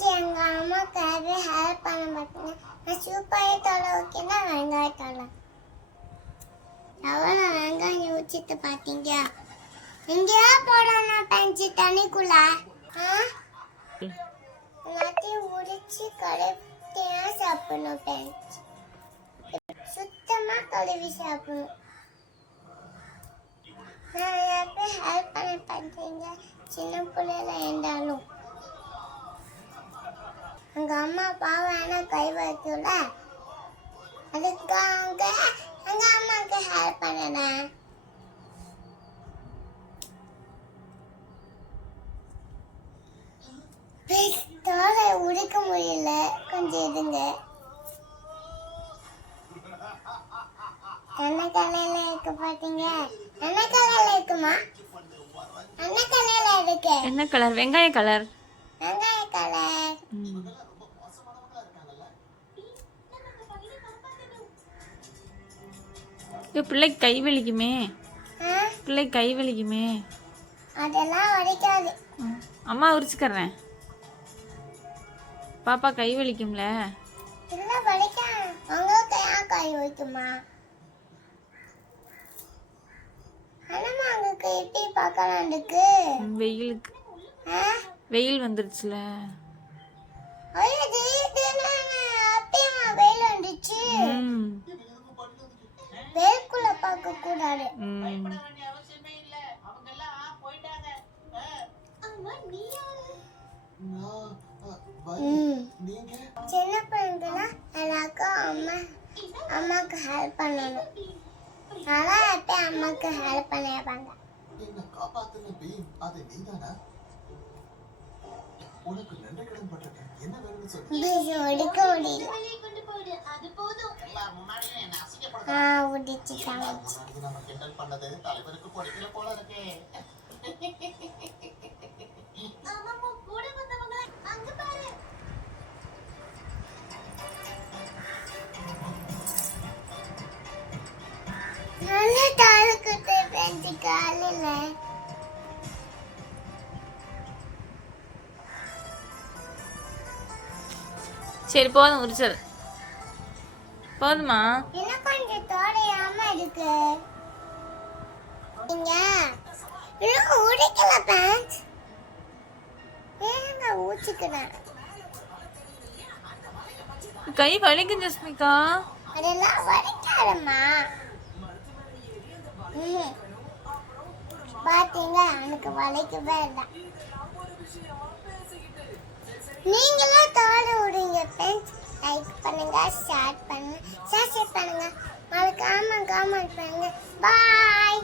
Friends எங்கள் அம்மாக்காக help பண்ண மாட்டேங்க நான் சூப்பாயத்தோட ஓகேனா தொலை எவ்வளோ வெங்காயம் ஊற்றிட்டு பார்த்தீங்க எங்கேயா போடணும் பெஞ்சு தண்ணிக்குள்ள. ஆ? எல்லாத்தையும் உரிச்சு கழுவியா சாப்பிடணும் பெஞ்ச். சுத்தமாக கழுவி சாப்பிடணும். நான் எப்போ ஹெல்ப் பண்ண பண்ணுறீங்க சின்ன பிள்ளைல இருந்தாலும். எங்க அம்மா பாவம் என்ன கை வைக்கல. அதுக்காக எங்க அம்மாக்கு ஹெல்ப் பண்ணனேன் தோலை உடைக்க முடியல. கொஞ்சம் இருங்க. என்ன கலையில இருக்கு பாத்தீங்க. என்ன கலையில இருக்குமா? என்ன கலையில இருக்கு. என்ன கலர் வெங்காய கலர் வெங்காய கலர் பிள்ளைக்கு கை வலிக்குமே. ஆ? பிள்ளைக்கு கை வலிக்குமே. அதெல்லாம் உடைக்காது ம். அம்மா உரிச்சுக்கறேன். பாப்பா கை வலிக்கும்ல. இல்ல வலிக்க உங்களுக்கு ஏன் கை வைக்குமா ஆனாமா அங்க எப்படி பார்க்கலாம் இருக்கு ம், வெயிலுக்கு? வெயில் வந்துருச்சுல. ஐயோ சின்ன பிள்ளைங்கலாம் எல்லாருக்கும் அம்மா அம்மாக்கு ஹெல்ப் பண்ணணும். நல்லா எப்பயும் அம்மாக்கு ஹெல்ப் பண்ணிடுவாங்க என்ன காப்பாத்துன பீம் அது நீதானா? உனக்கு நன்றி கடன் பட்டிருக்கேன் என்ன வேணும்னு சொல்லு. பீஸ் ஒடிக்க முடியல. ஆ உடிச்சு முன்னாடி நம்ம கிண்டல் பண்ணது? தலைவருக்கு பிடிக்கல போல இருக்கே. நல்ல காலையில சரி போதும் உரிச்சல். போதுமா கொஞ்சம் தோடையாம இருக்கு. நீங்க இன்னும் உடைக்கல பேண்ட் ஏங்க ஊச்சிக்கிறேன் கை வலிக்கும் ஜஸ்மிகா. அதெல்லாம் வரைக்காதம்மா ம். பாத்தீங்க எனக்கு வளைக்கவே இல்லை. பண்ணுங்க ஷேர் பண்ணுங்க சப்ஸ்கிரைப் பண்ணுங்க. மறக்காம காமெண்ட் பண்ணுங்க. பாய்